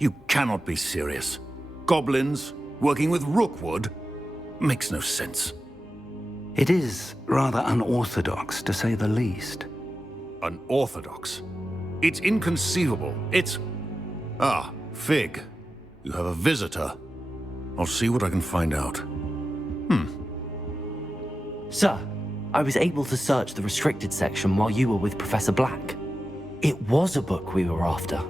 You cannot be serious. Goblins working with Rookwood? Makes no sense. It is rather unorthodox, to say the least. Unorthodox? It's inconceivable. It's... Ah, Fig. You have a visitor. I'll see what I can find out. Sir, I was able to search the restricted section while you were with Professor Black. It was a book we were after.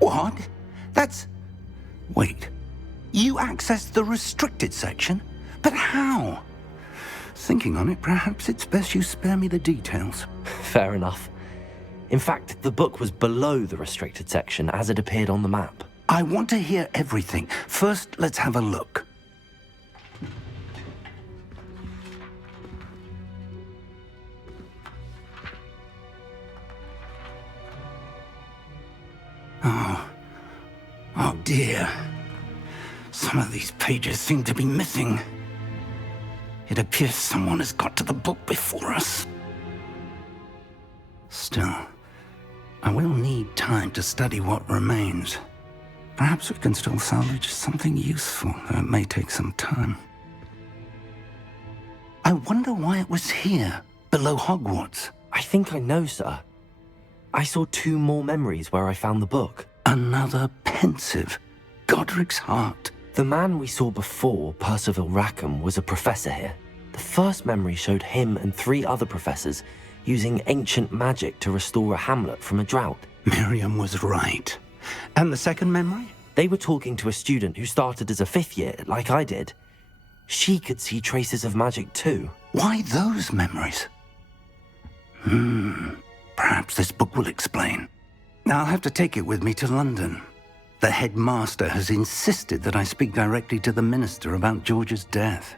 What? That's... Wait. You accessed the restricted section? But how? Thinking on it, perhaps it's best you spare me the details. Fair enough. In fact, the book was below the restricted section as it appeared on the map. I want to hear everything. First, let's have a look. Oh dear. Some of these pages seem to be missing. It appears someone has got to the book before us. Still, I will need time to study what remains. Perhaps we can still salvage something useful, though it may take some time. I wonder why it was here, below Hogwarts. I think I know, sir. I saw 2 more memories where I found the book. Another pensive. Godric's heart. The man we saw before, Percival Rackham, was a professor here. The first memory showed him and 3 other professors using ancient magic to restore a hamlet from a drought. Miriam was right. And the second memory? They were talking to a student who started as a 5th year, like I did. She could see traces of magic too. Why those memories? Perhaps this book will explain. I'll have to take it with me to London. The headmaster has insisted that I speak directly to the minister about George's death.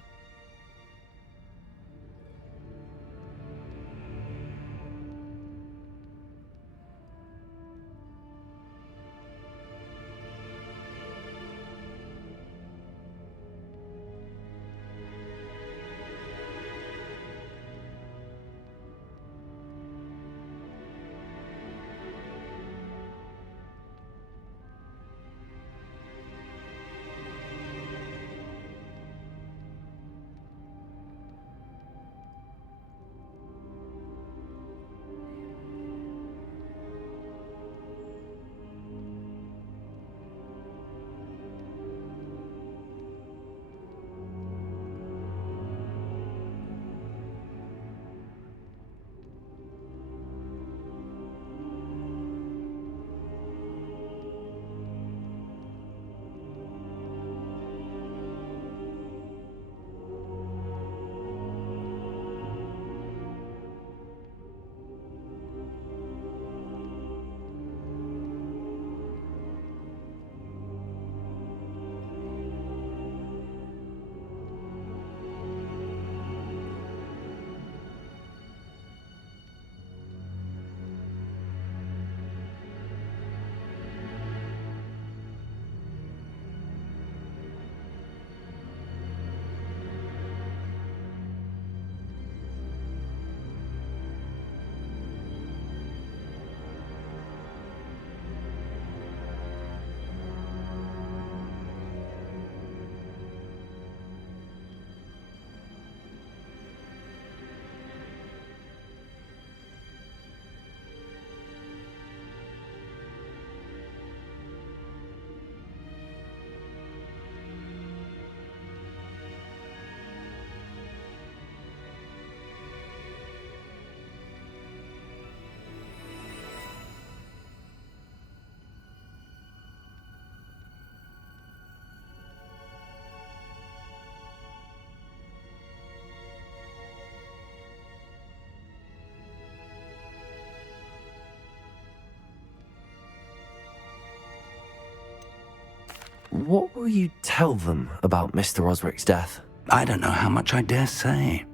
What will you tell them about Mr. Osric's death? I don't know how much I dare say.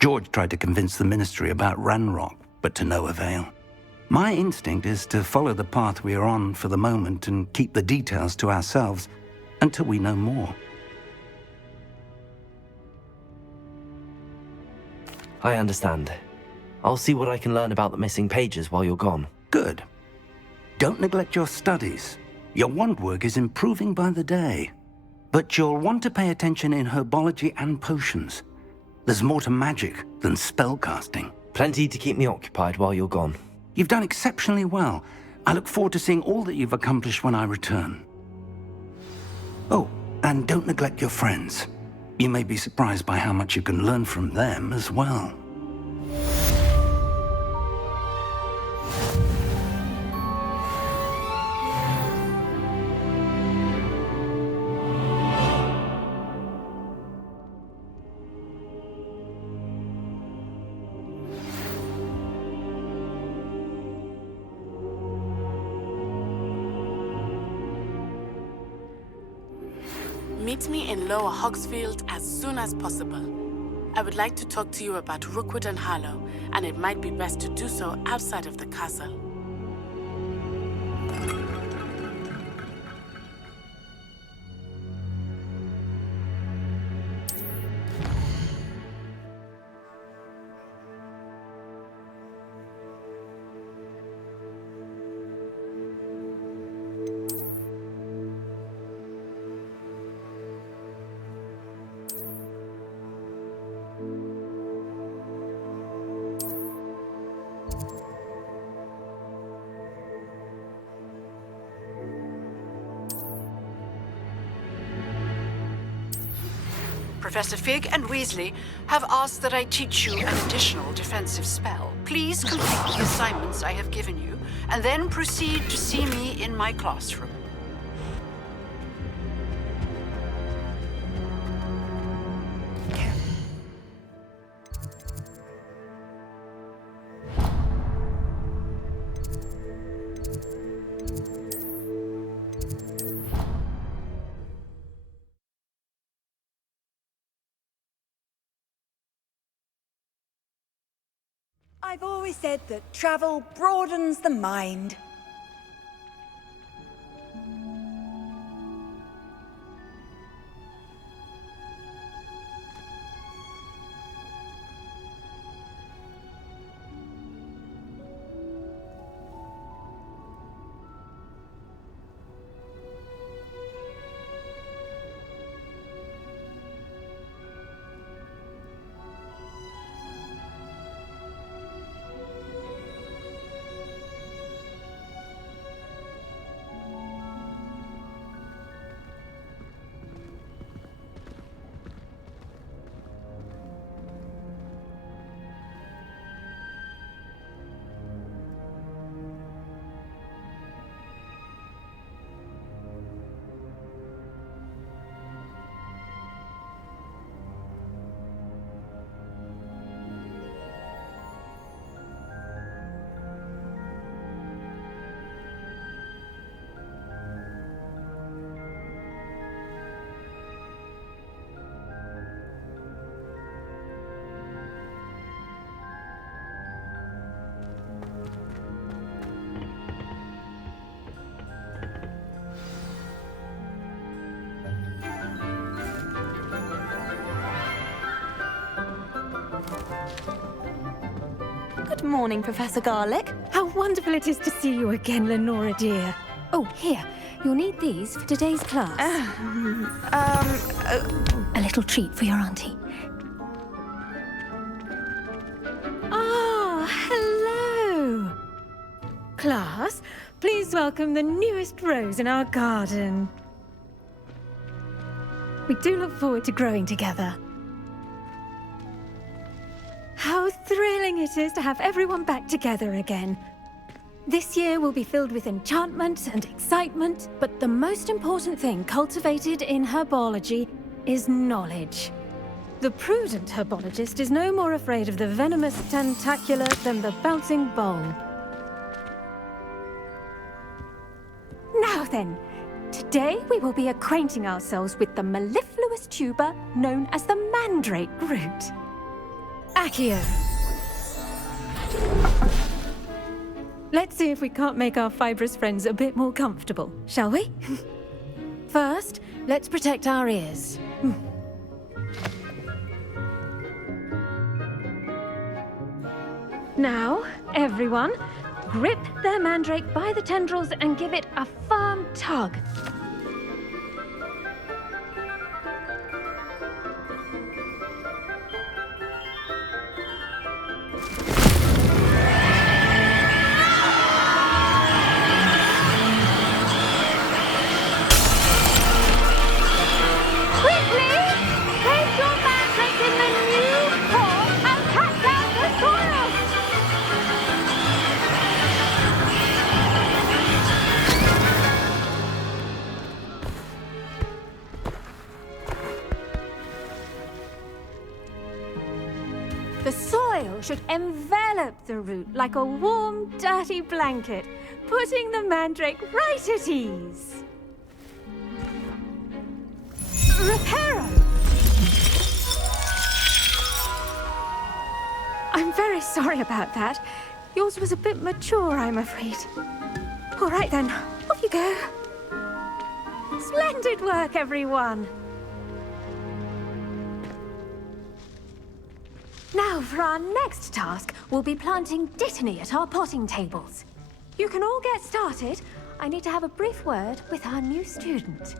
George tried to convince the Ministry about Ranrock, but to no avail. My instinct is to follow the path we are on for the moment and keep the details to ourselves until we know more. I understand. I'll see what I can learn about the missing pages while you're gone. Good. Don't neglect your studies. Your wand work is improving by the day. But you'll want to pay attention in herbology and potions. There's more to magic than spellcasting. Plenty to keep me occupied while you're gone. You've done exceptionally well. I look forward to seeing all that you've accomplished when I return. Oh, and don't neglect your friends. You may be surprised by how much you can learn from them as well. Meet me in Lower Hogsfield as soon as possible. I would like to talk to you about Rookwood and Harlow, and it might be best to do so outside of the castle. Professor Fig and Weasley have asked that I teach you an additional defensive spell. Please complete the assignments I have given you, and then proceed to see me in my classroom. I've always said that travel broadens the mind. Good morning, Professor Garlick. How wonderful it is to see you again, Lenora dear. Oh, here. You'll need these for today's class. A little treat for your auntie. Ah, hello. Class, please welcome the newest rose in our garden. We do look forward to growing together. How thrilling it is to have everyone back together again. This year will be filled with enchantment and excitement, but the most important thing cultivated in herbology is knowledge. The prudent herbologist is no more afraid of the venomous tentacula than the bouncing bowl. Now then, Today we will be acquainting ourselves with the mellifluous tuber known as the mandrake root. Accio. Let's see if we can't make our fibrous friends a bit more comfortable, shall we? First, let's protect our ears. Now, everyone, grip their mandrake by the tendrils and give it a firm tug. Quickly! Place your mandrake in the new form and cut down the soil! The soil should envelop the root like a warm, dirty blanket, putting the mandrake right at ease. Reparo! I'm very sorry about that. Yours was a bit mature, I'm afraid. All right then, off you go. Splendid work, everyone. Now, for our next task, we'll be planting dittany at our potting tables. You can all get started. I need to have a brief word with our new student.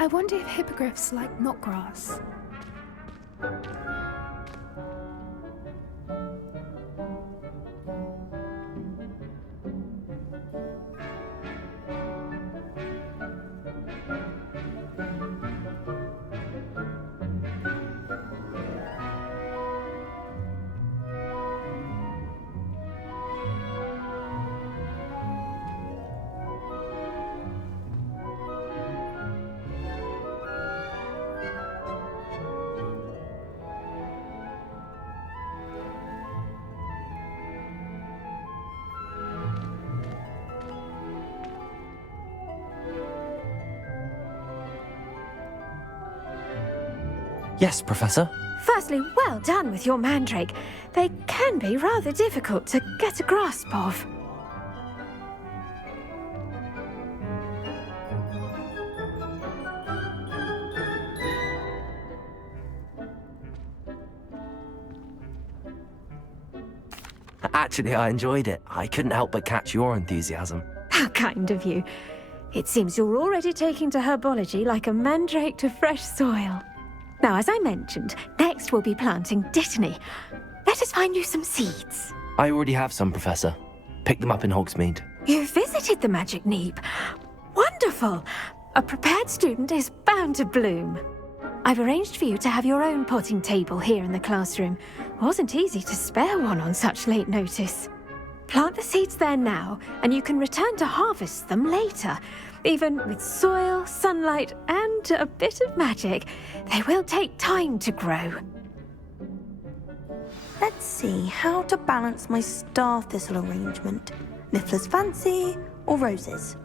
I wonder if hippogriffs like knotgrass. Yes, Professor. Firstly, well done with your mandrake. They can be rather difficult to get a grasp of. Actually, I enjoyed it. I couldn't help but catch your enthusiasm. How kind of you. It seems you're already taking to herbology like a mandrake to fresh soil. Now, as I mentioned, next we'll be planting dittany. Let us find you some seeds. I already have some, Professor. Picked them up in Hogsmeade. You visited the Magic Neep. Wonderful! A prepared student is bound to bloom. I've arranged for you to have your own potting table here in the classroom. Wasn't easy to spare one on such late notice. Plant the seeds there now, and you can return to harvest them later. Even with soil, sunlight, and a bit of magic, they will take time to grow. Let's see how to balance my star thistle arrangement. Niffler's fancy or roses?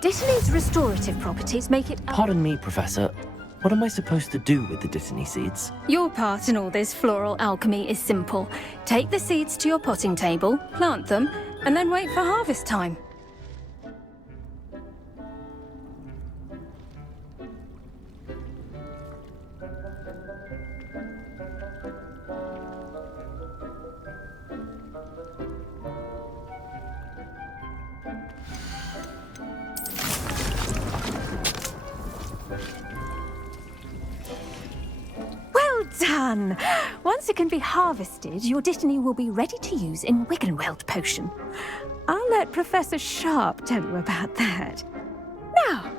Dittany's restorative properties make it... Pardon me, Professor. What am I supposed to do with the dittany seeds? Your part in all this floral alchemy is simple. Take the seeds to your potting table, plant them, and then wait for harvest time. Well done! Once it can be harvested, your Dittany will be ready to use in Wiggenweld potion. I'll let Professor Sharp tell you about that. Now,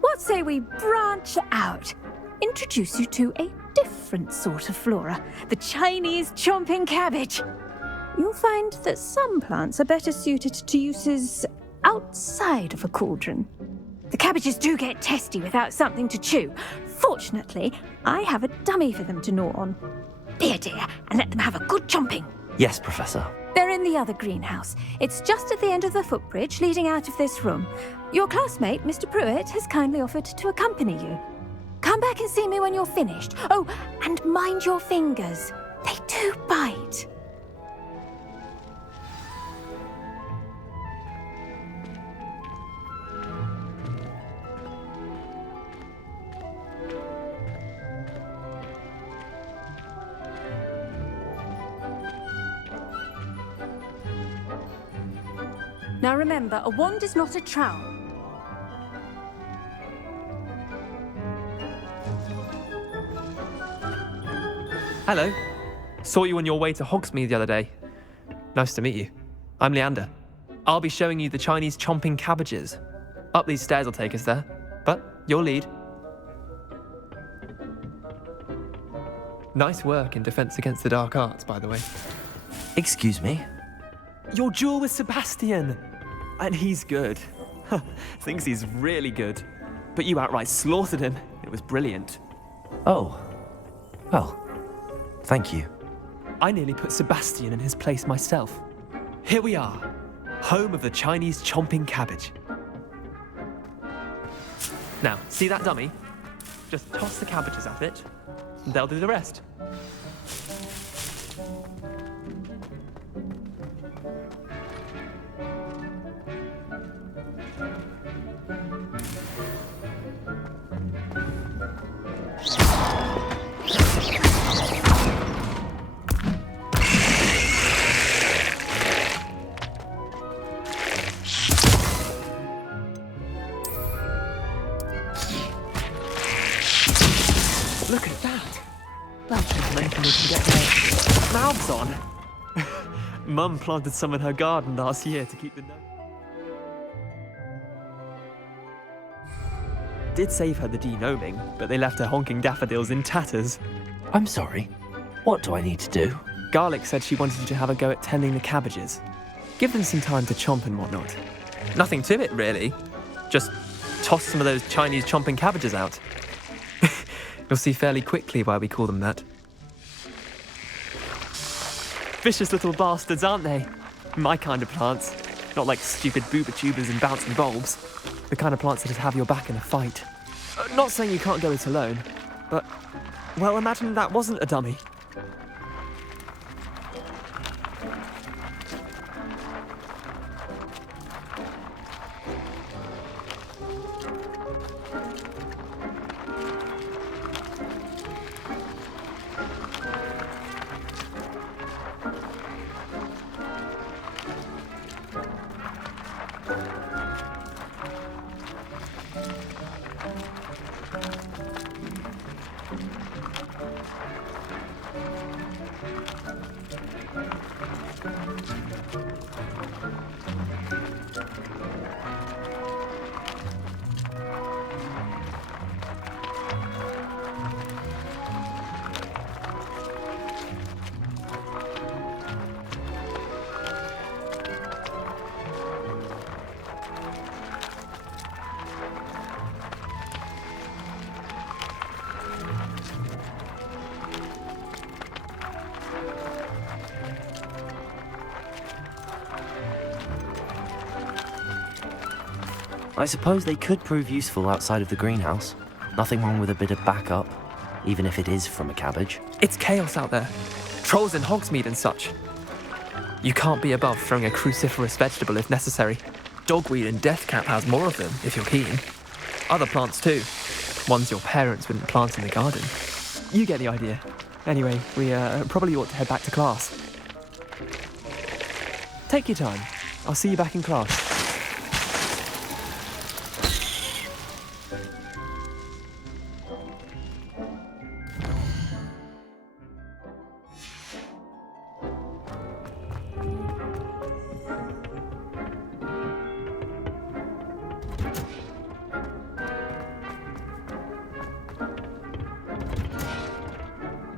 what say we branch out? Introduce you to a different sort of flora, the Chinese chomping cabbage. You'll find that some plants are better suited to uses outside of a cauldron. The cabbages do get testy without something to chew. Fortunately, I have a dummy for them to gnaw on. Be a dear and let them have a good chomping. Yes, Professor. They're in the other greenhouse. It's just at the end of the footbridge leading out of this room. Your classmate, Mr. Pruitt, has kindly offered to accompany you. Come back and see me when you're finished. Oh, and mind your fingers. They do bite. Now remember, a wand is not a trowel. Hello. Saw you on your way to Hogsmeade the other day. Nice to meet you. I'm Leander. I'll be showing you the Chinese chomping cabbages. Up these stairs will take us there, but your lead. Nice work in Defense Against the Dark Arts, by the way. Excuse me? Your duel with Sebastian! And he's good. Thinks he's really good. But you outright slaughtered him. It was brilliant. Oh. Well, thank you. I nearly put Sebastian in his place myself. Here we are, home of the Chinese chomping cabbage. Now, see that dummy? Just toss the cabbages at it, and they'll do the rest. Look at that! That's mental we can get their mouths on. Mum planted some in her garden last year to keep the Did save her the de-gnoming, but they left her honking daffodils in tatters. I'm sorry. What do I need to do? Garlic said she wanted you to have a go at tending the cabbages. Give them some time to chomp and whatnot. Nothing to it, really. Just toss some of those Chinese chomping cabbages out. You'll see fairly quickly why we call them that. Vicious little bastards, aren't they? My kind of plants. Not like stupid booba tubers and bouncing bulbs. The kind of plants that'd have your back in a fight. Not saying you can't go it alone, but, well, imagine that wasn't a dummy. I suppose they could prove useful outside of the greenhouse. Nothing wrong with a bit of backup, even if it is from a cabbage. It's chaos out there. Trolls in Hogsmeade and such. You can't be above throwing a cruciferous vegetable if necessary. Dogweed and deathcap has more of them, if you're keen. Other plants too. Ones your parents wouldn't plant in the garden. You get the idea. Anyway, we probably ought to head back to class. Take your time. I'll see you back in class.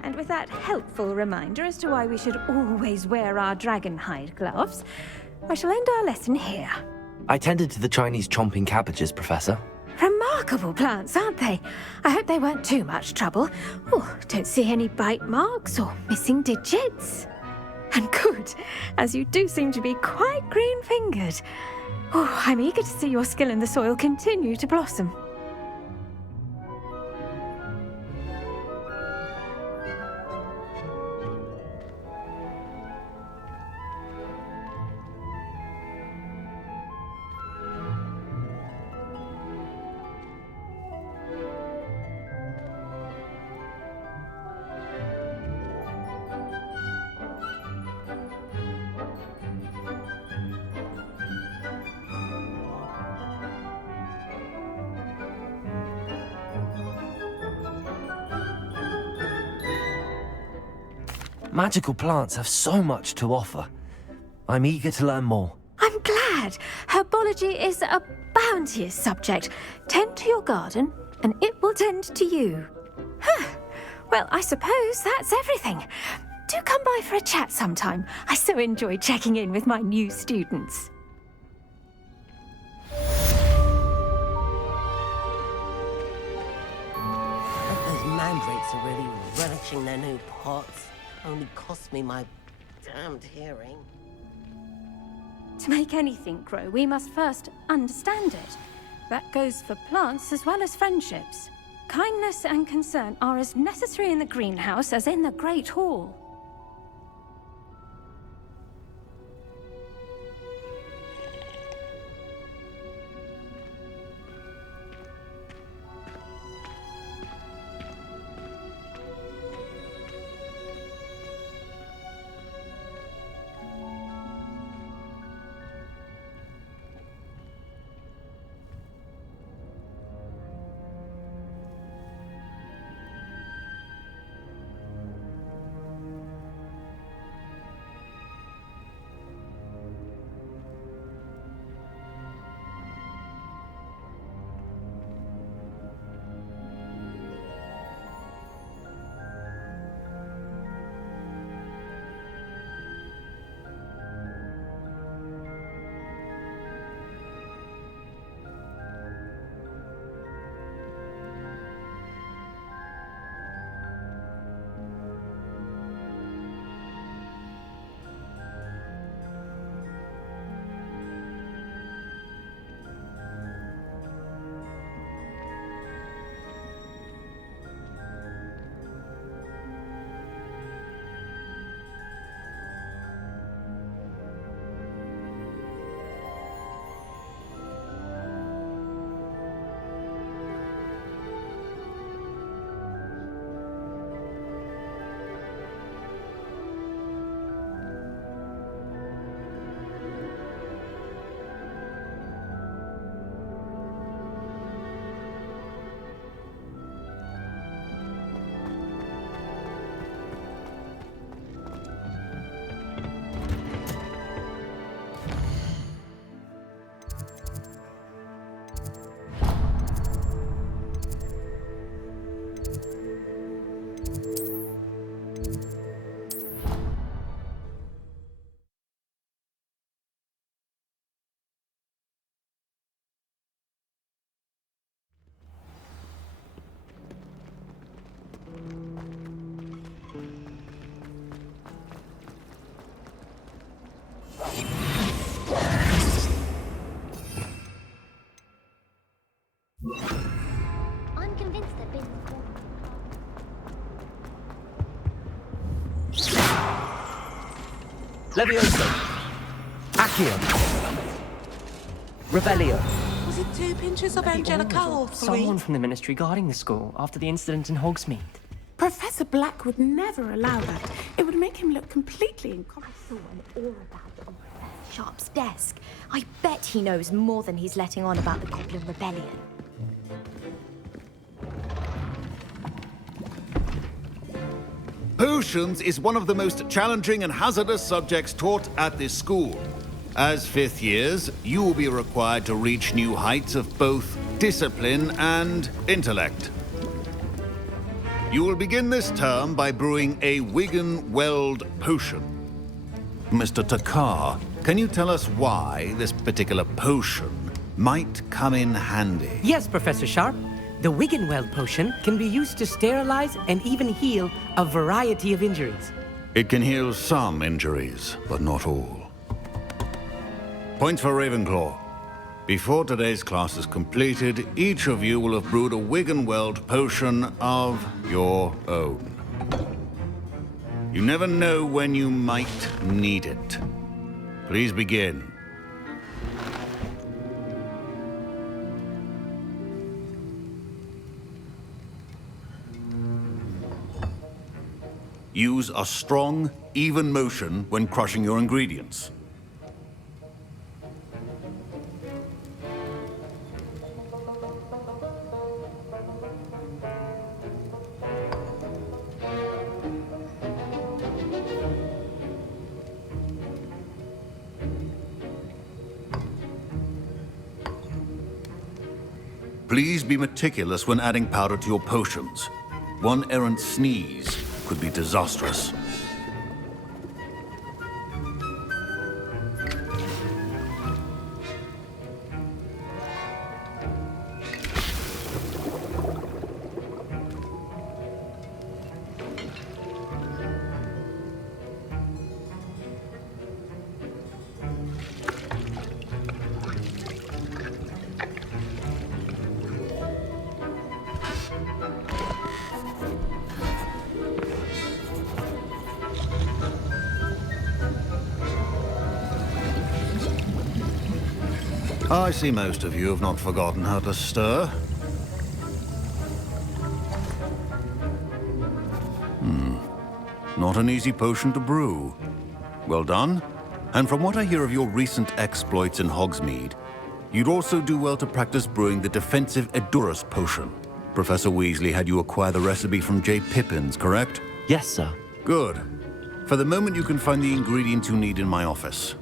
And with that helpful reminder as to why we should always wear our dragon hide gloves, I shall end our lesson here. I tended to the Chinese chomping cabbages, Professor. Remarkable plants, aren't they? I hope they weren't too much trouble. Oh, don't see any bite marks or missing digits. And good, as you do seem to be quite green-fingered. Oh, I'm eager to see your skill in the soil continue to blossom. Magical plants have so much to offer. I'm eager to learn more. I'm glad. Herbology is a bounteous subject. Tend to your garden, and it will tend to you. Huh. Well, I suppose that's everything. Do come by for a chat sometime. I so enjoy checking in with my new students. Those mandrakes are really relishing their new pots. Only cost me my damned hearing. To make anything grow, we must first understand it. That goes for plants as well as friendships. Kindness and concern are as necessary in the greenhouse as in the Great Hall. I'm convinced they've been Levioso! Accio! Revelio! Was it 2 pinches of Maybe Angelica all or of them. 3? Someone from the Ministry guarding the school after the incident in Hogsmeade. Professor Black would never allow that. It would make him look completely incompetent. All about it on Professor Sharp's desk. I bet he knows more than he's letting on about the Goblin Rebellion. Potions is one of the most challenging and hazardous subjects taught at this school. As fifth years, you will be required to reach new heights of both discipline and intellect. You will begin this term by brewing a Wigan-Weld potion. Mr. Takar, can you tell us why this particular potion might come in handy? Yes, Professor Sharp. The Wigan-Weld potion can be used to sterilize and even heal a variety of injuries. It can heal some injuries, but not all. Points for Ravenclaw. Before today's class is completed, each of you will have brewed a Wigan-Weld potion of your own. You never know when you might need it. Please begin. Use a strong, even motion when crushing your ingredients. Please be meticulous when adding powder to your potions. One errant sneeze could be disastrous. I see most of you have not forgotten how to stir. Not an easy potion to brew. Well done. And from what I hear of your recent exploits in Hogsmeade, you'd also do well to practice brewing the defensive Edurus potion. Professor Weasley had you acquire the recipe from J. Pippins, correct? Yes, sir. Good. For the moment, you can find the ingredients you need in my office.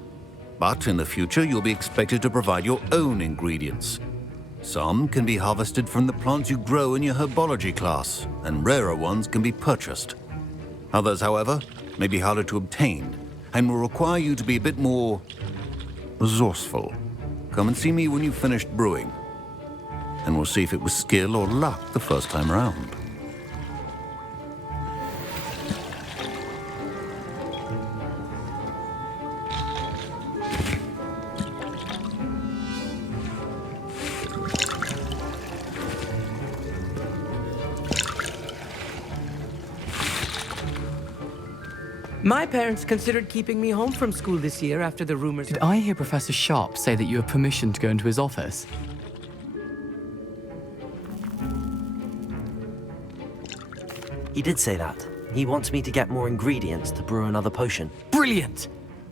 But in the future, you'll be expected to provide your own ingredients. Some can be harvested from the plants you grow in your herbology class, and rarer ones can be purchased. Others, however, may be harder to obtain, and will require you to be a bit more resourceful. Come and see me when you've finished brewing, and we'll see if it was skill or luck the first time round. My parents considered keeping me home from school this year after the rumors. Did I hear Professor Sharp say that you have permission to go into his office? He did say that. He wants me to get more ingredients to brew another potion. Brilliant!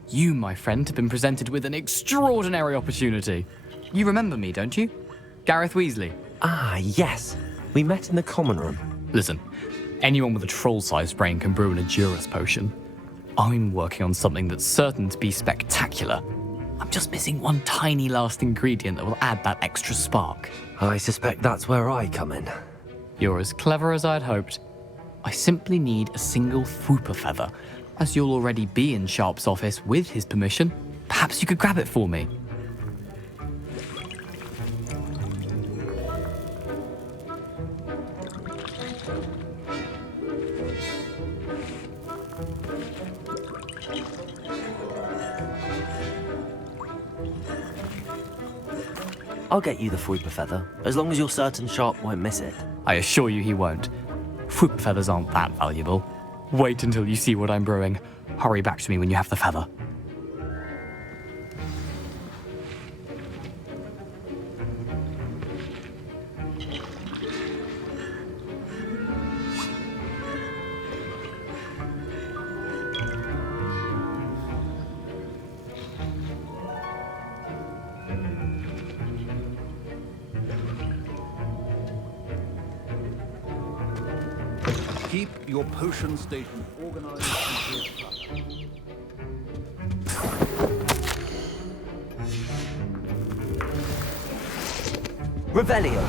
You, my friend, have been presented with an extraordinary opportunity. You remember me, don't you? Gareth Weasley. Ah, yes. We met in the common room. Listen, anyone with a troll-sized brain can brew an Edurus potion. I'm working on something that's certain to be spectacular. I'm just missing one tiny last ingredient that will add that extra spark. I suspect that's where I come in. You're as clever as I'd hoped. I simply need a single Fwooper feather. As you'll already be in Sharp's office with his permission, perhaps you could grab it for me. I'll get you the Fwooper feather, as long as you're certain Sharp won't miss it. I assure you he won't. Fwooper feathers aren't that valuable. Wait until you see what I'm brewing. Hurry back to me when you have the feather. Keep your potion station organized and clear. Revelio.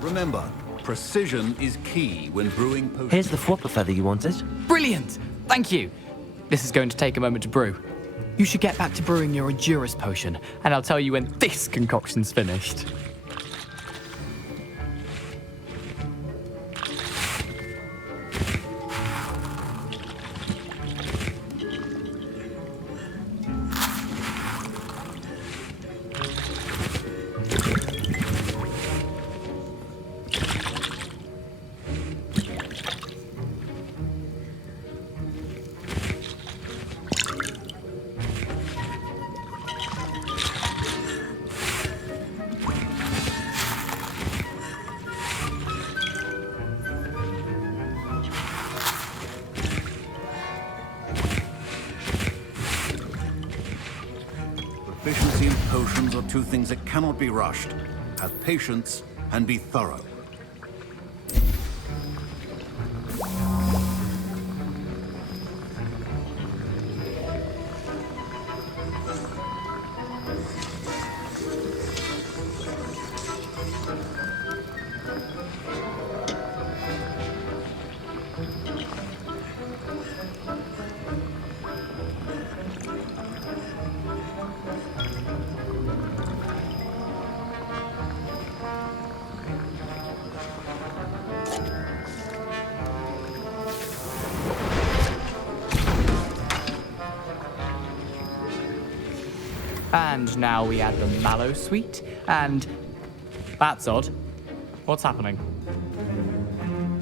Remember, precision is key when brewing potions. Here's the flopper feather you wanted. Brilliant! Thank you. This is going to take a moment to brew. You should get back to brewing your Endurus potion, and I'll tell you when this concoction's finished. Proficiency and potions are two things that cannot be rushed. Have patience and be thorough. And now we add the mallow sweet, and... That's odd. What's happening?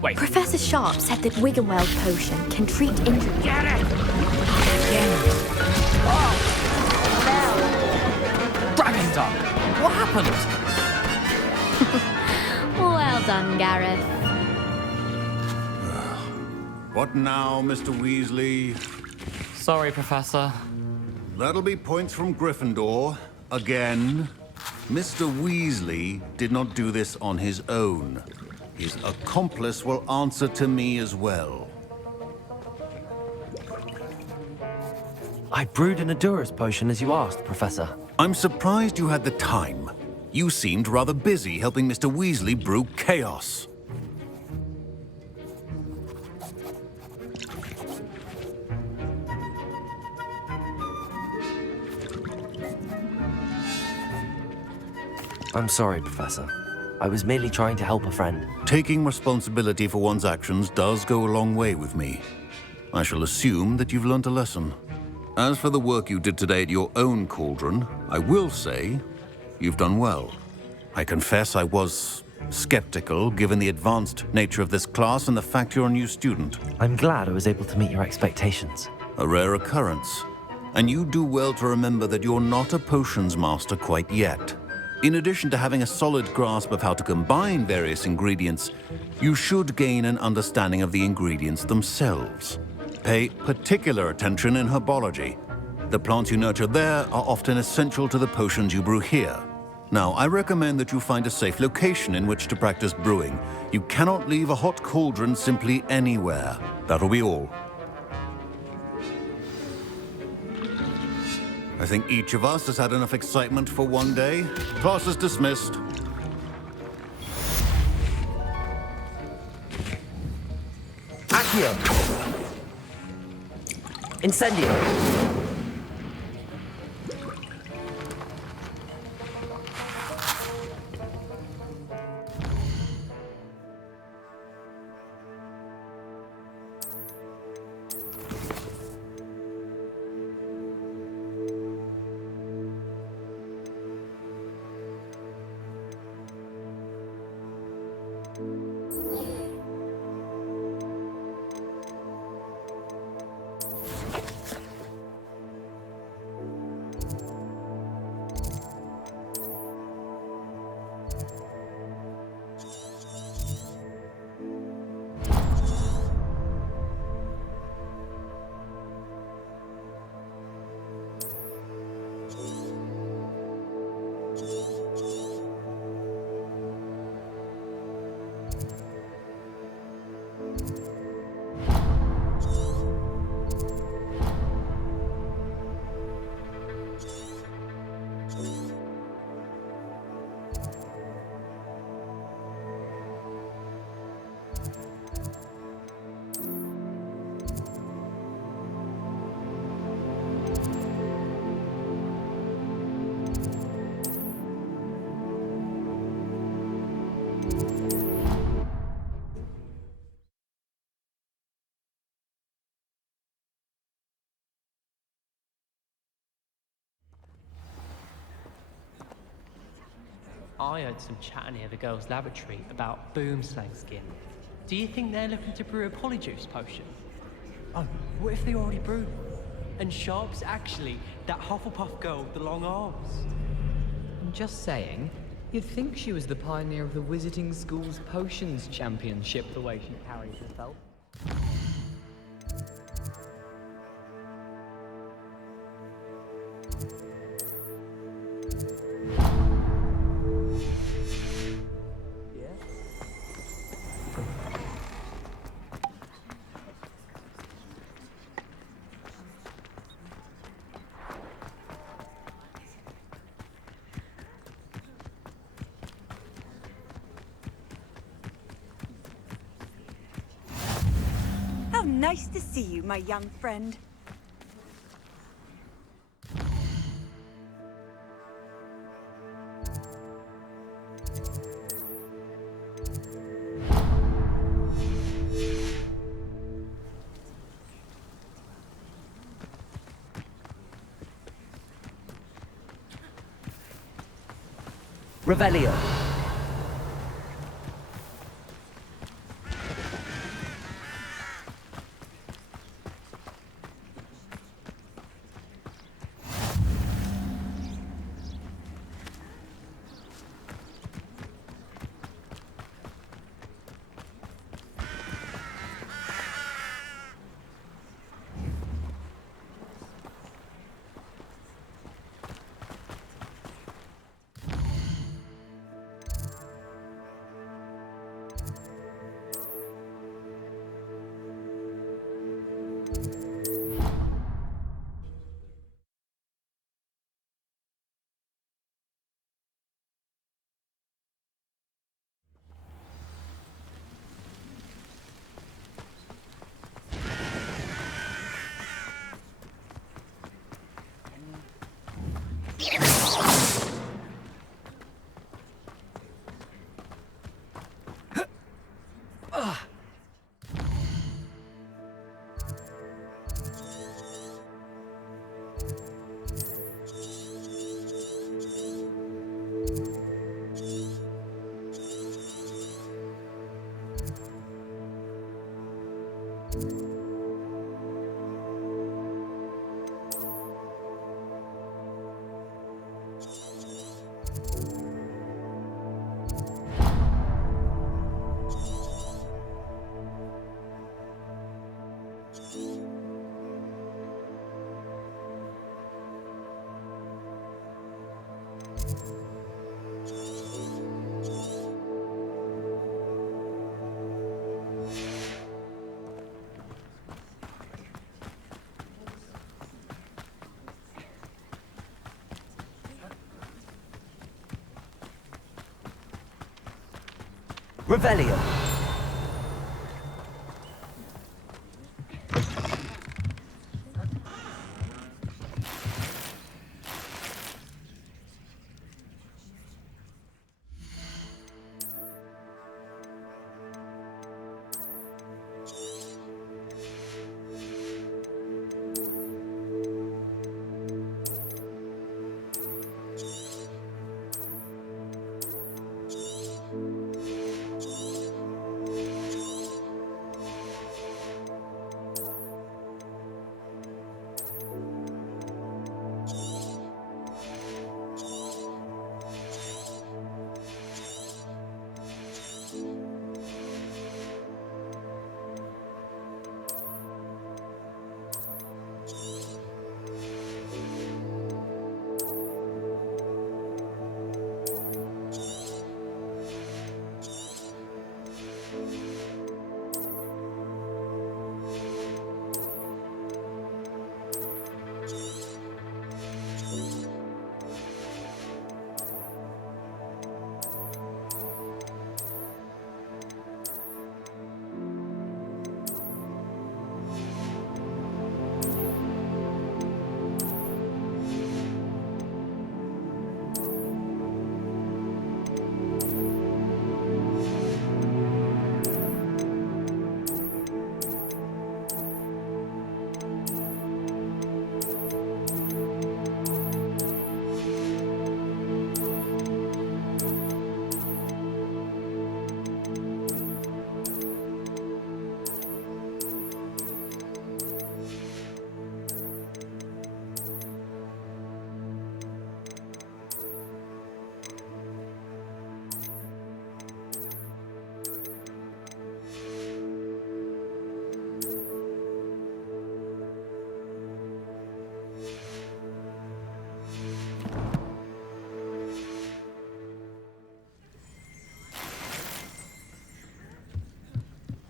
Wait. Professor Sharp said that Wiggenweld potion can treat injury. Get it! Dragon Dog! What happened? Well done, Gareth. What now, Mr. Weasley? Sorry, Professor. That'll be points from Gryffindor. Again. Mr. Weasley did not do this on his own. His accomplice will answer to me as well. I brewed an Endurus potion as you asked, Professor. I'm surprised you had the time. You seemed rather busy helping Mr. Weasley brew chaos. I'm sorry, Professor. I was merely trying to help a friend. Taking responsibility for one's actions does go a long way with me. I shall assume that you've learnt a lesson. As for the work you did today at your own cauldron, I will say you've done well. I confess I was skeptical, given the advanced nature of this class and the fact you're a new student. I'm glad I was able to meet your expectations. A rare occurrence. And you do well to remember that you're not a potions master quite yet. In addition to having a solid grasp of how to combine various ingredients, you should gain an understanding of the ingredients themselves. Pay particular attention in herbology. The plants you nurture there are often essential to the potions you brew here. Now, I recommend that you find a safe location in which to practice brewing. You cannot leave a hot cauldron simply anywhere. That'll be all. I think each of us has had enough excitement for one day. Class is dismissed. Accio! Incendio! I heard some chatter near the girls' lavatory about boomslang skin. Do you think they're looking to brew a polyjuice potion? Oh, what if they already brewed one? And Sharp's actually that Hufflepuff girl with the long arms. I'm just saying, you'd think she was the pioneer of the Wizarding School's Potions Championship the way she carries herself. How nice to see you, my young friend. Revelio. Revelio.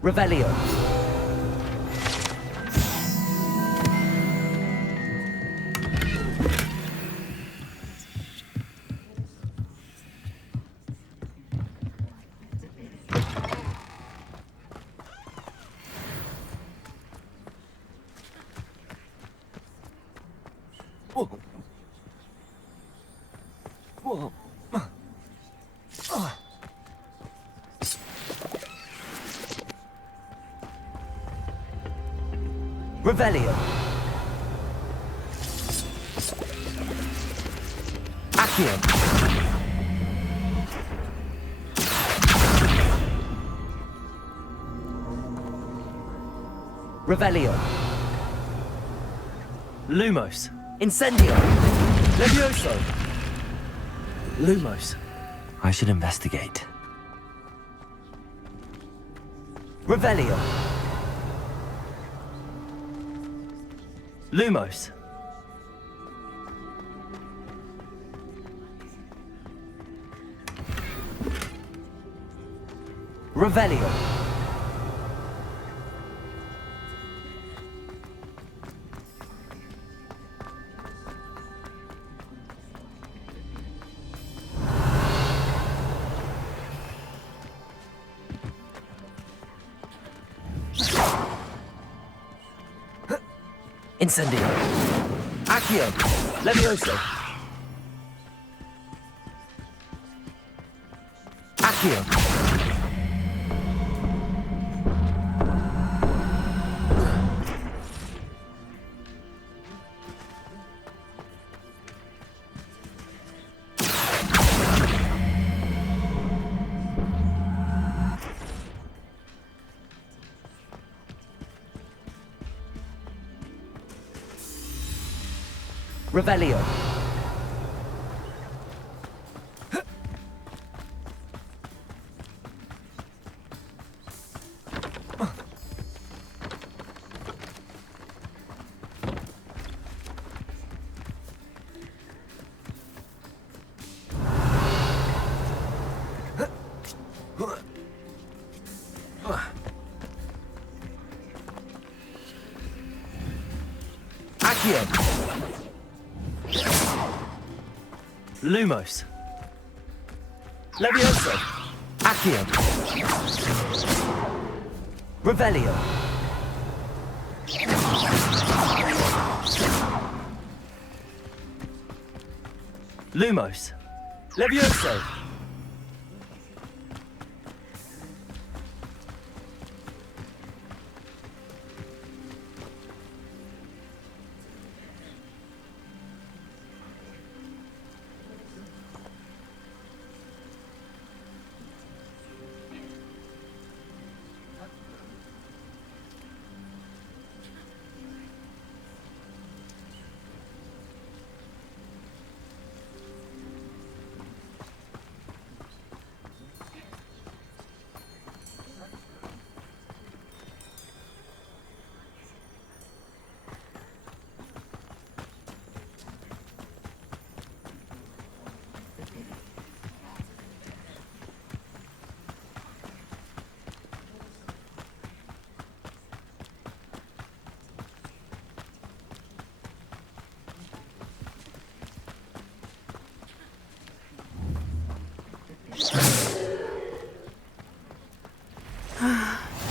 Revelio. Revelio. Accio. Revelio. Lumos. Incendio. Levioso. Lumos. I should investigate. Revelio. Lumos. Revelio. Incendio. Accio. Levioso. Accio. Revelio. Accio. Lumos. Levioso. Accio. Revelio. Lumos. Levioso.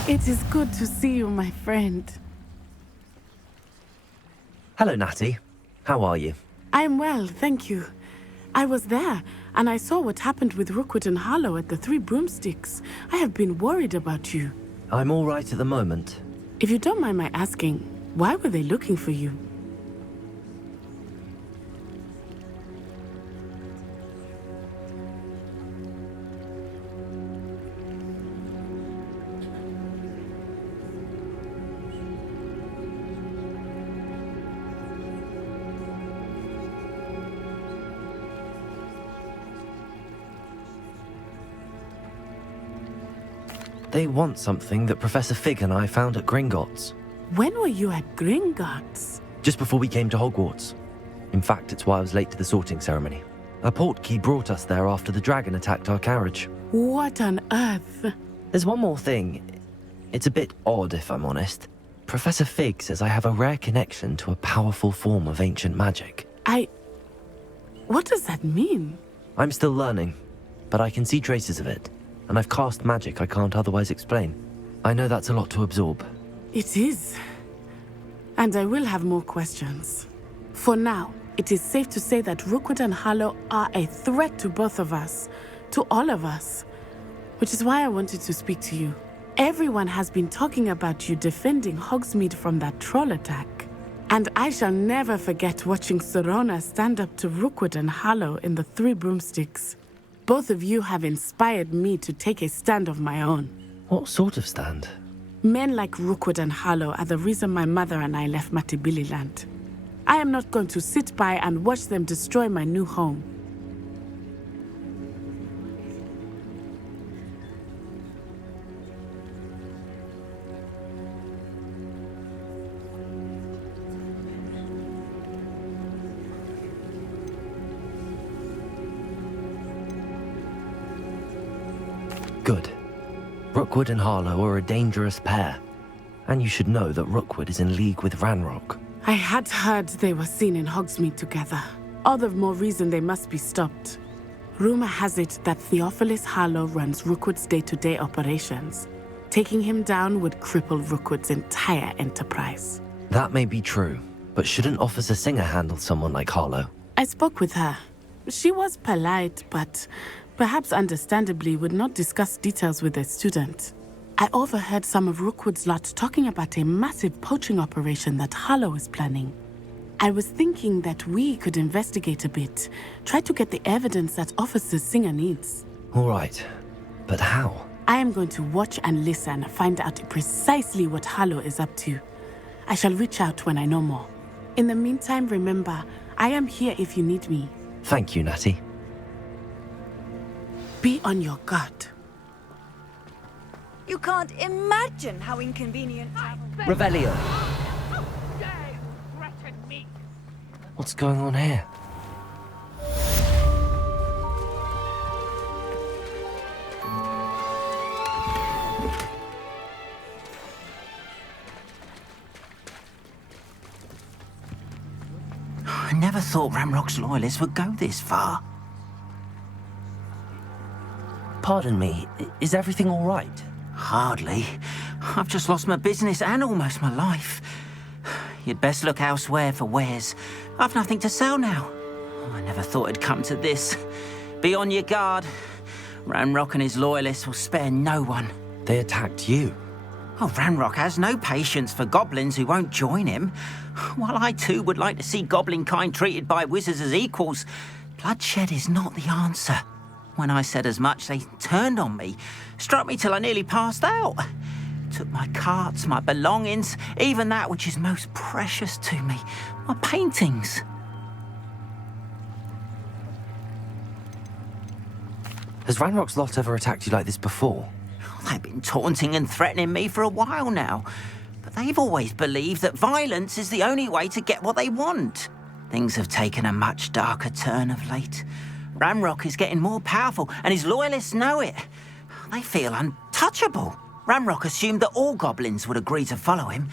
It is good to see you, my friend. Hello, Natty. How are you? I'm well, thank you. I was there, and I saw what happened with Rookwood and Harlow at the Three Broomsticks. I have been worried about you. I'm all right at the moment. If you don't mind my asking, why were they looking for you? They want something that Professor Fig and I found at Gringotts. When were you at Gringotts? Just before we came to Hogwarts. In fact, it's why I was late to the sorting ceremony. A portkey brought us there after the dragon attacked our carriage. What on earth? There's one more thing. It's a bit odd, if I'm honest. Professor Fig says I have a rare connection to a powerful form of ancient magic. What does that mean? I'm still learning, but I can see traces of it, and I've cast magic I can't otherwise explain. I know that's a lot to absorb. It is. And I will have more questions. For now, it is safe to say that Rookwood and Harlow are a threat to both of us, to all of us. Which is why I wanted to speak to you. Everyone has been talking about you defending Hogsmeade from that troll attack. And I shall never forget watching Serona stand up to Rookwood and Harlow in the Three Broomsticks. Both of you have inspired me to take a stand of my own. What sort of stand? Men like Rookwood and Harlow are the reason my mother and I left Matibili land. I am not going to sit by and watch them destroy my new home. Good. Rookwood and Harlow are a dangerous pair. And you should know that Rookwood is in league with Ranrock. I had heard they were seen in Hogsmeade together. All the more reason they must be stopped. Rumor has it that Theophilus Harlow runs Rookwood's day-to-day operations. Taking him down would cripple Rookwood's entire enterprise. That may be true, but shouldn't Officer Singer handle someone like Harlow? I spoke with her. She was polite, but perhaps understandably would not discuss details with a student. I overheard some of Rookwood's lot talking about a massive poaching operation that Harlow is planning. I was thinking that we could investigate a bit, try to get the evidence that Officer Singer needs. All right, but how? I am going to watch and listen, find out precisely what Harlow is up to. I shall reach out when I know more. In the meantime, remember, I am here if you need me. Thank you, Natty. Be on your guard. You can't imagine how inconvenient. Revelio. What's going on here? I never thought Ramrock's loyalists would go this far. Pardon me, is everything all right? Hardly. I've just lost my business and almost my life. You'd best look elsewhere for wares. I've nothing to sell now. I never thought it'd come to this. Be on your guard. Ranrock and his loyalists will spare no one. They attacked you. Oh, Ranrock has no patience for goblins who won't join him. While I too would like to see goblin kind treated by wizards as equals, bloodshed is not the answer. When I said as much, they turned on me, struck me till I nearly passed out. Took my carts, my belongings, even that which is most precious to me, my paintings. Has Ranrock's lot ever attacked you like this before? They've been taunting and threatening me for a while now, but they've always believed that violence is the only way to get what they want. Things have taken a much darker turn of late. Ranrock is getting more powerful, and his loyalists know it. They feel untouchable. Ranrock assumed that all goblins would agree to follow him,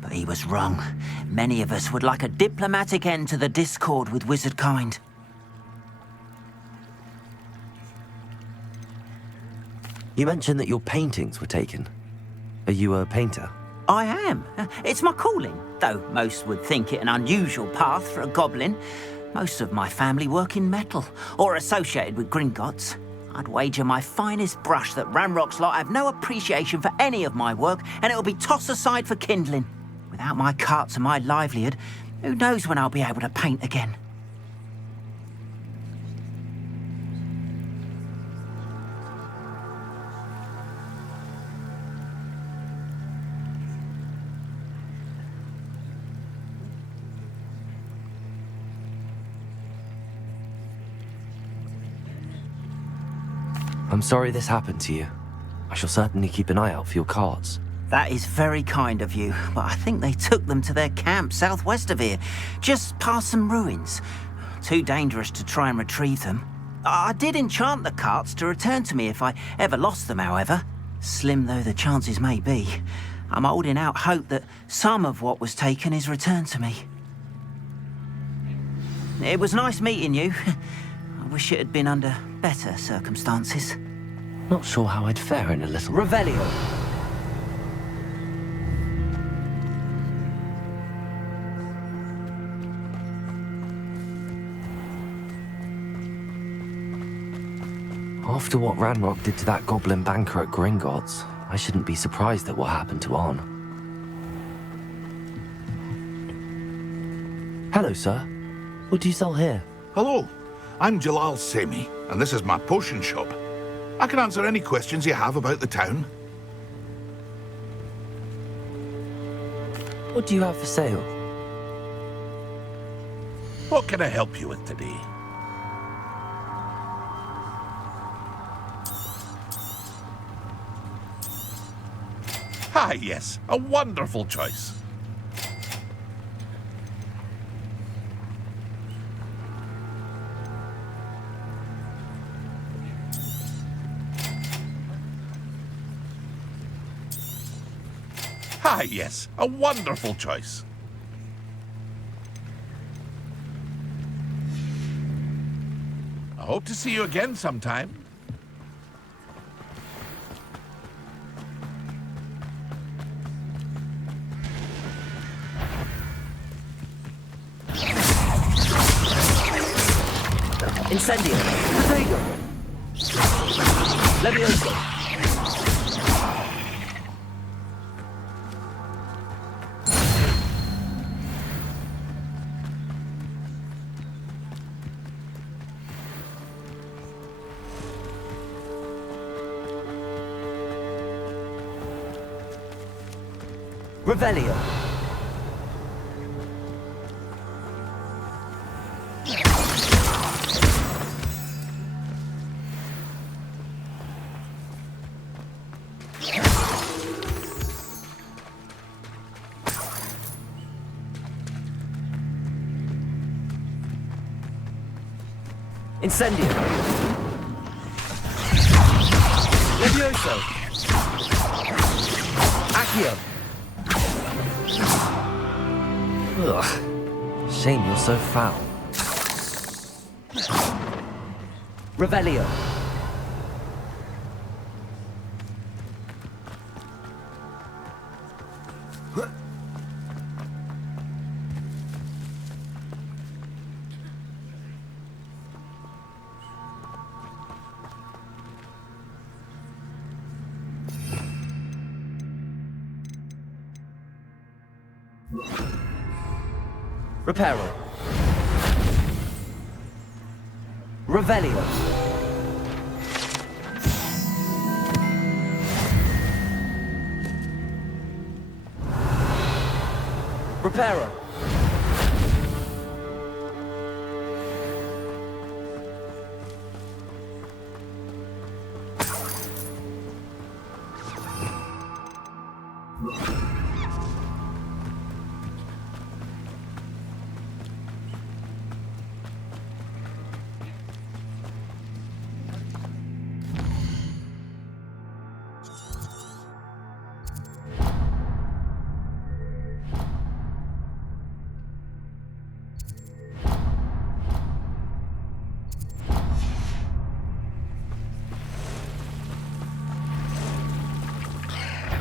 but he was wrong. Many of us would like a diplomatic end to the discord with wizard kind. You mentioned that your paintings were taken. Are you a painter? I am. It's my calling, though most would think it an unusual path for a goblin. Most of my family work in metal, or associated with Gringotts. I'd wager my finest brush that Ranrock's lot have no appreciation for any of my work, and it'll be tossed aside for kindling. Without my carts and my livelihood, who knows when I'll be able to paint again? I'm sorry this happened to you. I shall certainly keep an eye out for your carts. That is very kind of you, but I think they took them to their camp southwest of here, just past some ruins. Too dangerous to try and retrieve them. I did enchant the carts to return to me if I ever lost them, however. Slim though the chances may be, I'm holding out hope that some of what was taken is returned to me. It was nice meeting you. I wish it had been under better circumstances. Not sure how I'd fare in a little... Revelio. After what Ranrock did to that goblin banker at Gringotts, I shouldn't be surprised at what happened to Arn. Hello, sir. What do you sell here? Hello, I'm Jalal Semi, and this is my potion shop. I can answer any questions you have about the town. What do you have for sale? What can I help you with today? Ah, yes, a wonderful choice. Ah, yes, a wonderful choice. I hope to see you again sometime. Incendio. Potato. Levioso. Revelio. Incendio. Levioso. Accio. Ugh. Shame you're so foul. Revelio. Reparo. Revelio. Reparo.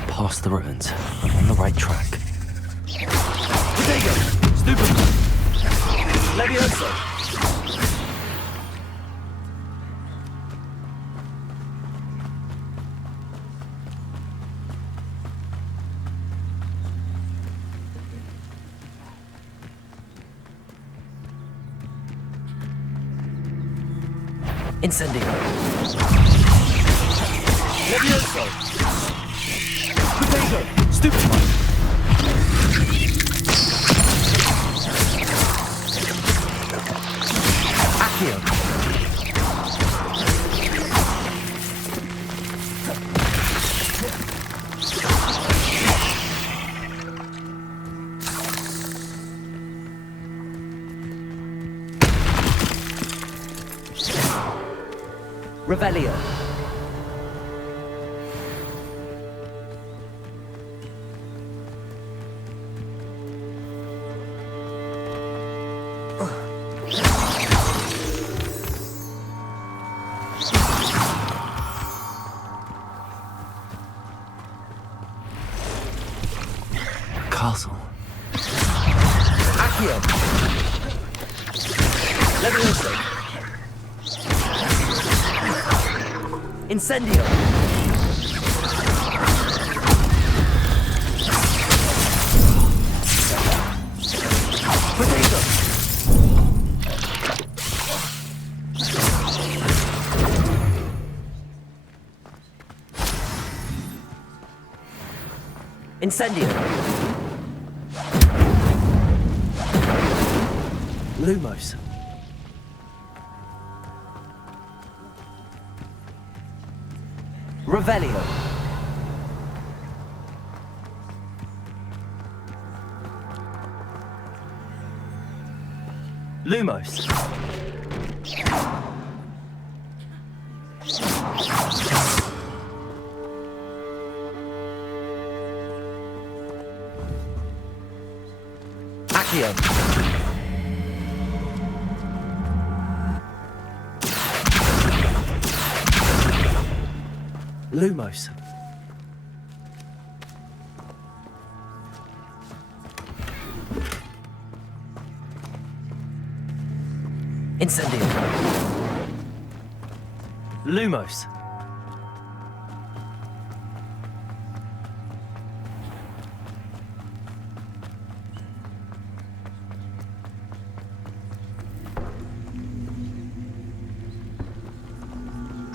Past the ruins. I'm on the right track. Potato. Stupid. Levioso. Incendio. Levioso. Potato. Stupid. Accio. Revelio. Accio. Levioso. Incendio. Potato. Incendio. Lumos. Revelio. Lumos. Accio. Lumos. Incendio. Lumos.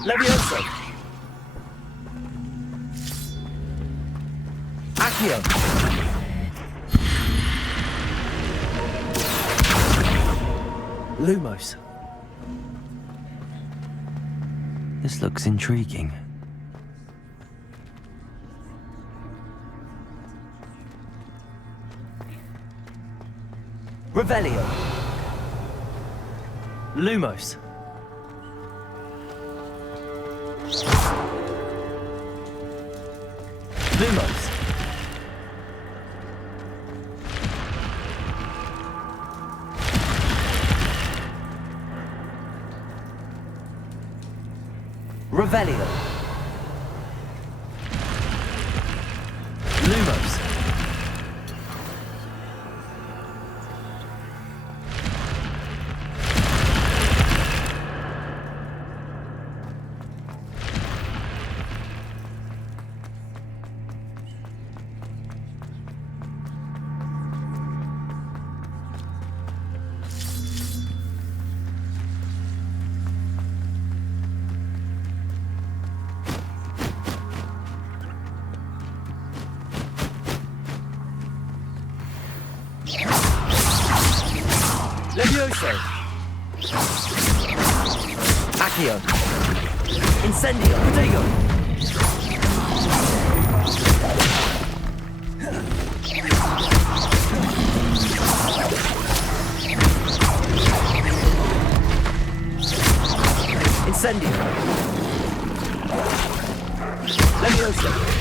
Levioso. Accio. Lumos. This looks intriguing. Revelio. Lumos. Lumos. Revelio. Lumos. Levioso. Accio. Incendio. Potato. Incendio. Levioso.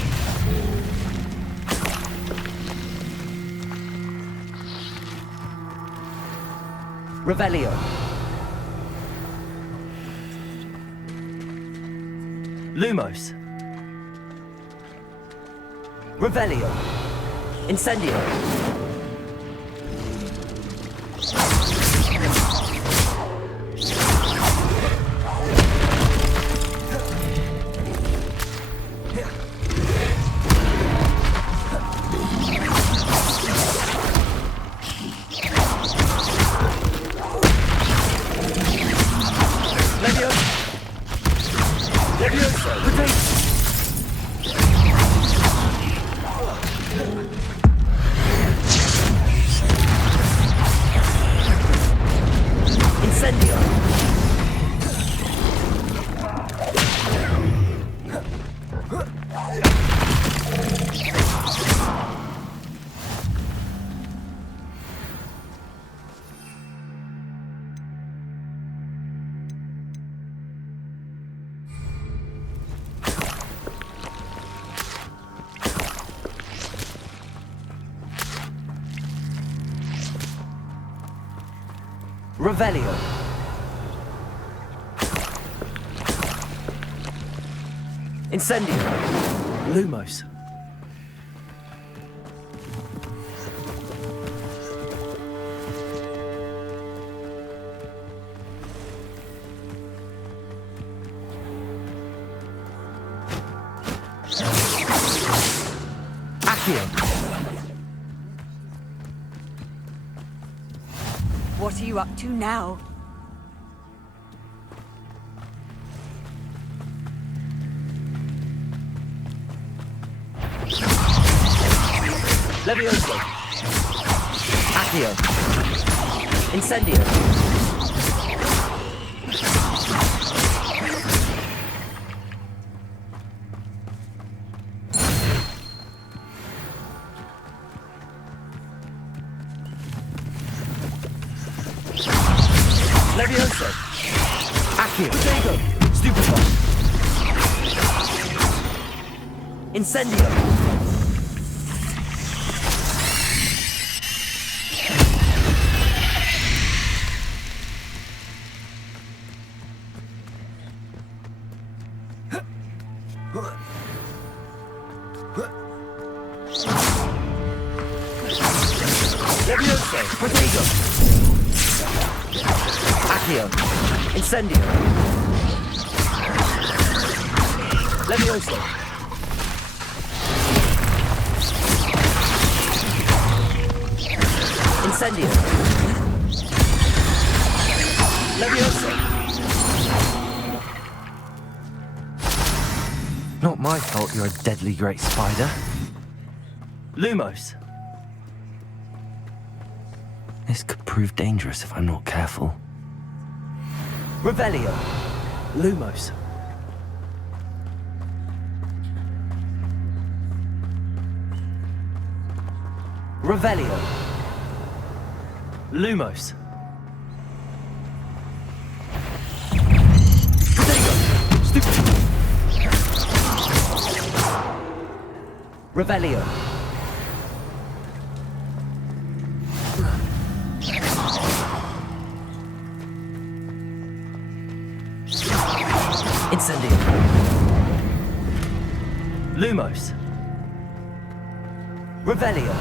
Revelio. Lumos. Revelio. Incendio. Revelio. Incendio. Lumos. What are you up to now? Levioso. Accio. Incendio. Levioso. Accio. Protego. Stupefy. Incendio. Levioso. Protego. Accio. Incendio. Levioso. Incendio. Levioso. Not my fault you're a deadly great spider. Lumos. This could prove dangerous if I'm not careful. Revelio. Lumos. Revelio. Lumos. Protego. Stupid. Revelio. Incendio. Lumos. Revelio.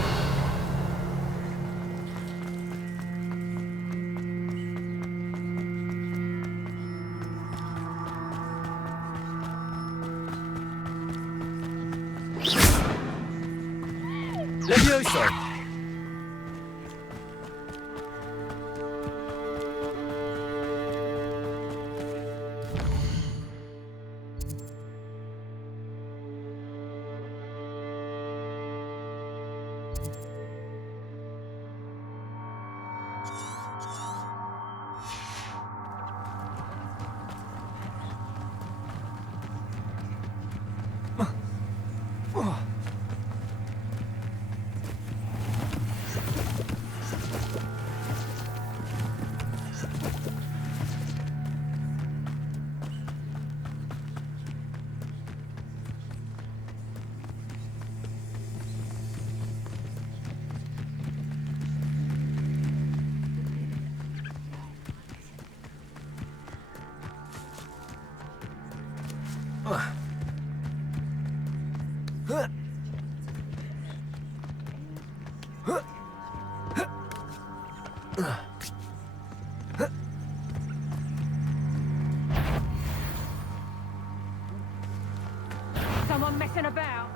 Levioso. Someone messing about?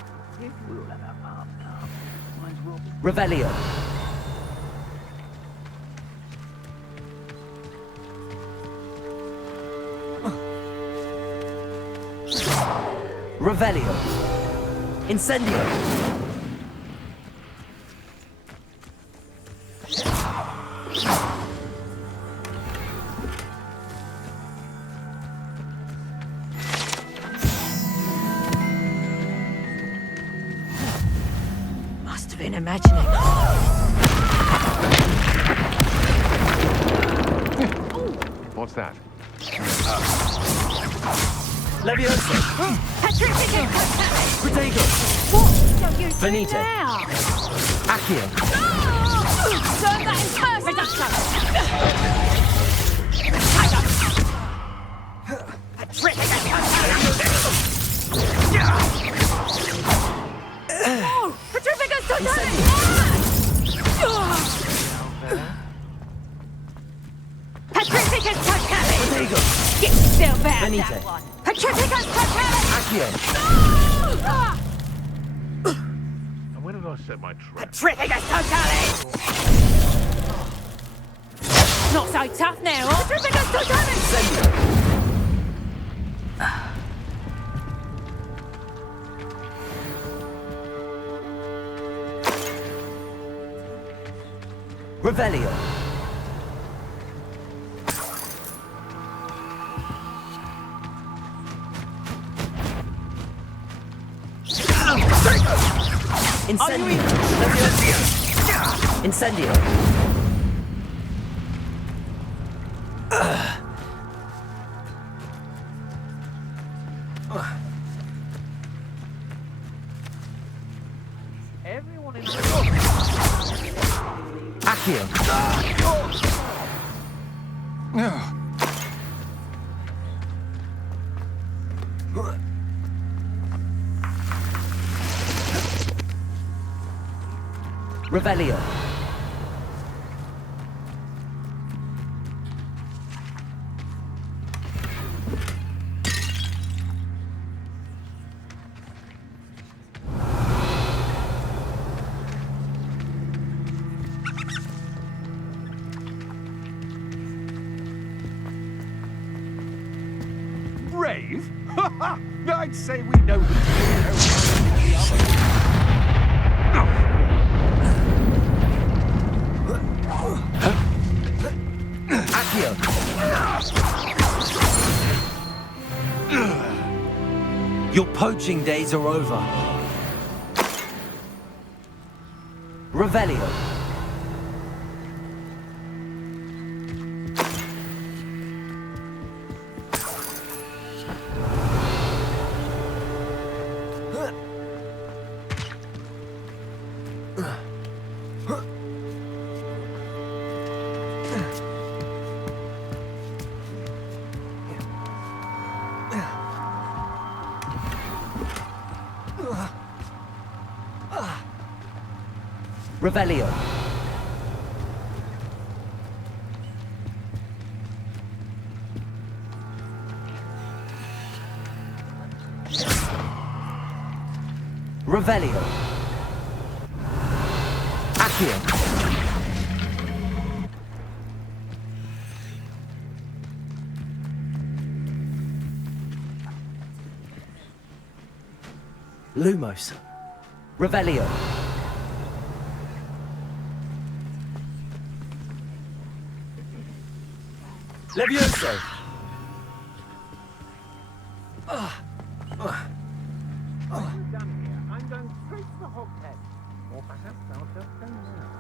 Revelio. Revelio. Incendio. Must have been imagining. What's that? Levioso. Protego. What don't you do Finito. now? Accio. Turn that in person! A trick against Oh! Petrificus Totalis! Petrificus Totalis! Protego. Get still back, Finito. that one! Petrificus Totalis! Accio. I went I set my trap. Tripping us totally! Not so tough now, huh? Tripping us totally! Revelio. Incendio. Incendio. Everyone in Accio. Revelio. Brave? I'd say we know who's Accio. Your poaching days are over. Revelio. Revelio. Revelio. Accio. Lumos. Revelio. Levioso! done here? I'm going straight to the Hogshead. Or perhaps I'll just go now.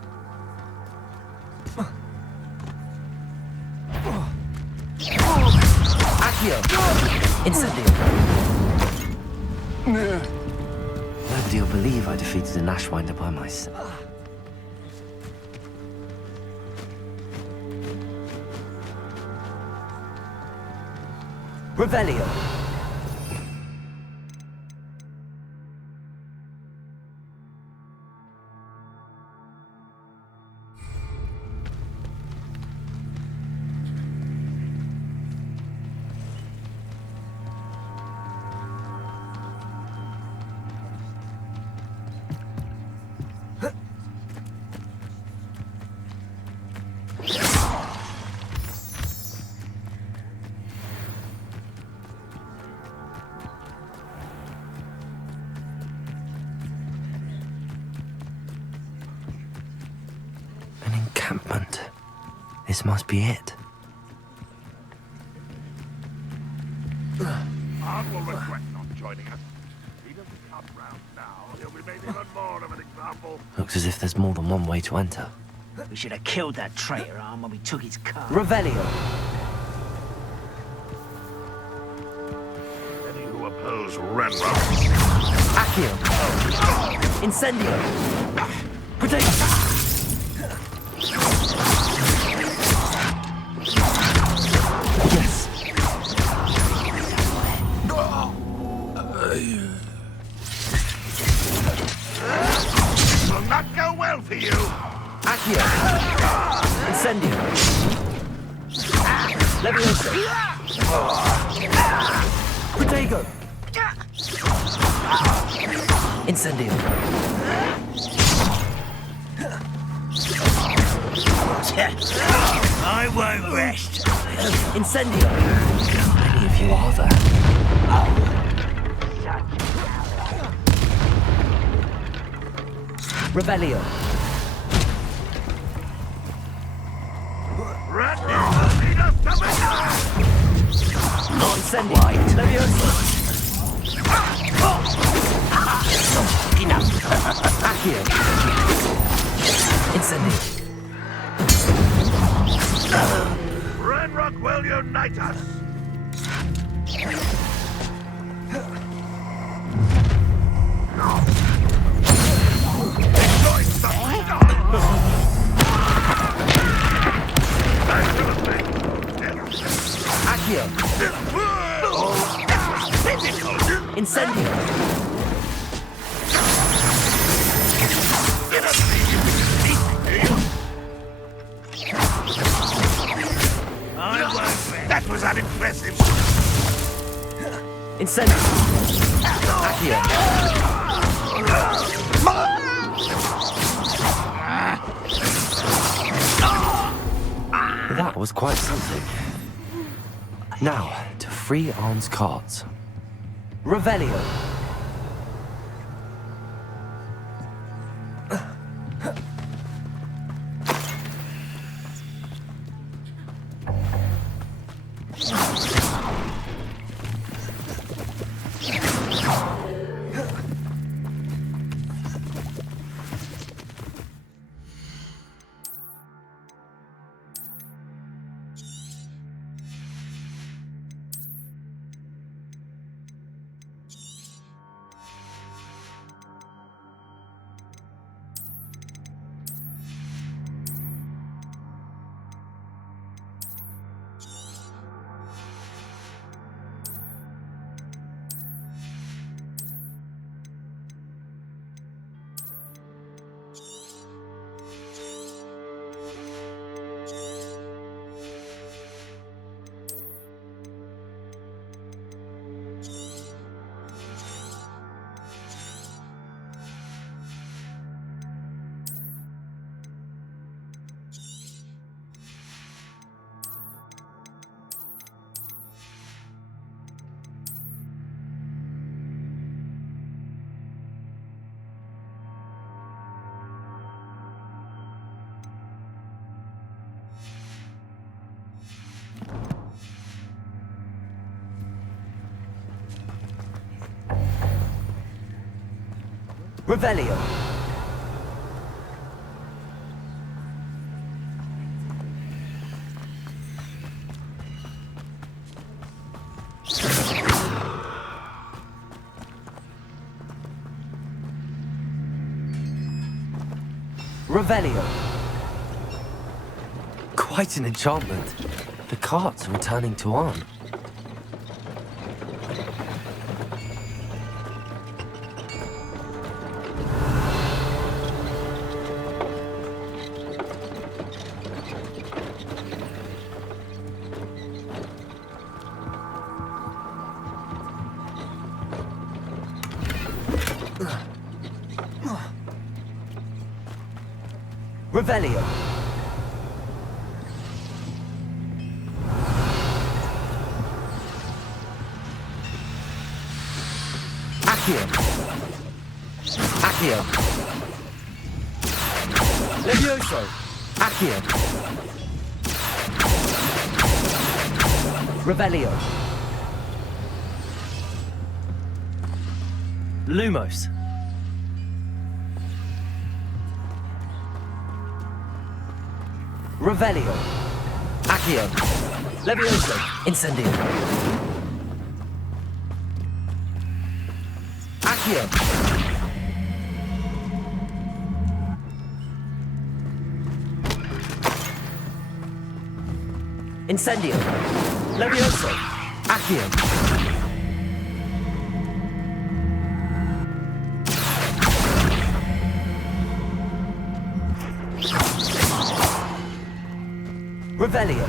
Accio! Incendio! Nobody will believe I defeated an Ashwinder by myself. Revelio. This must be it. Arn will regret not joining us. If he doesn't come round now, he'll be made even more of an example. Looks as if there's more than one way to enter. We should have killed that traitor, Arn, when we took his car. Revelio. Any who oppose Renra. Accio. Incendio. Protect. Will not go well for you. Accio. Incendio. Levioso. Protego. Incendio. I won't rest. Incendio! How many of you are there? Revelio. Incendio. Levioso. Enough. Accio. Incendio. Ranrock will unite us! Accio. Incendio. That was unimpressive. Incendio. Accio. That was quite something. Now, to free Arn's carts. Revelio. Revelio. Revelio. Quite an enchantment. The carts are returning to Arn. Revelio. Accio. Accio. Levioso. Accio. Revelio. Lumos. Revelio. Accio. Levioso. Incendio. Accio. Incendio. Levioso. Accio. Revelio.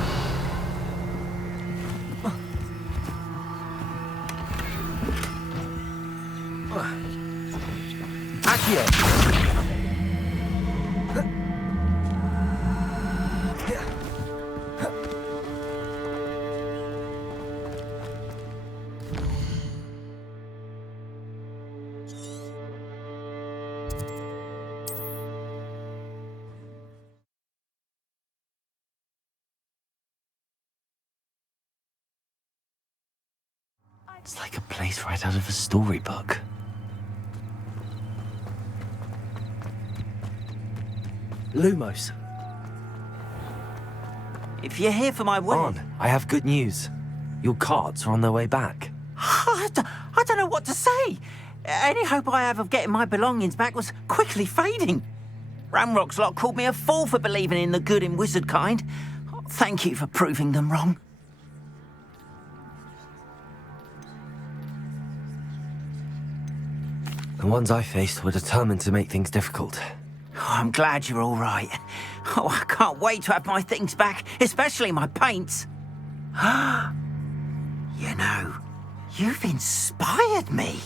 Accio. It's like a place right out of a storybook. Lumos. If you're here for my wedding... On, I have good news. Your carts are on their way back. I don't know what to say. Any hope I have of getting my belongings back was quickly fading. Ramrock's lot called me a fool for believing in the good in wizard kind. Thank you for proving them wrong. The ones I faced were determined to make things difficult. Oh, I'm glad you're all right. Oh, I can't wait to have my things back, especially my paints. You know, you've inspired me.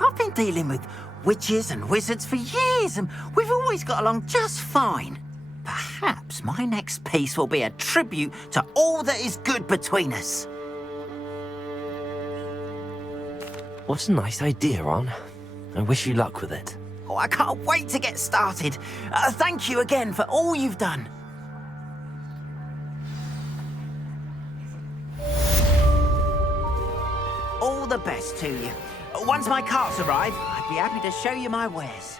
I've been dealing with witches and wizards for years, and we've always got along just fine. Perhaps my next piece will be a tribute to all that is good between us. What a nice idea, Ron. I wish you luck with it. Oh, I can't wait to get started. Thank you again for all you've done. All the best to you. Once my carts arrive, I'd be happy to show you my wares.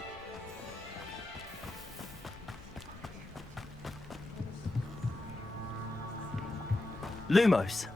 Lumos.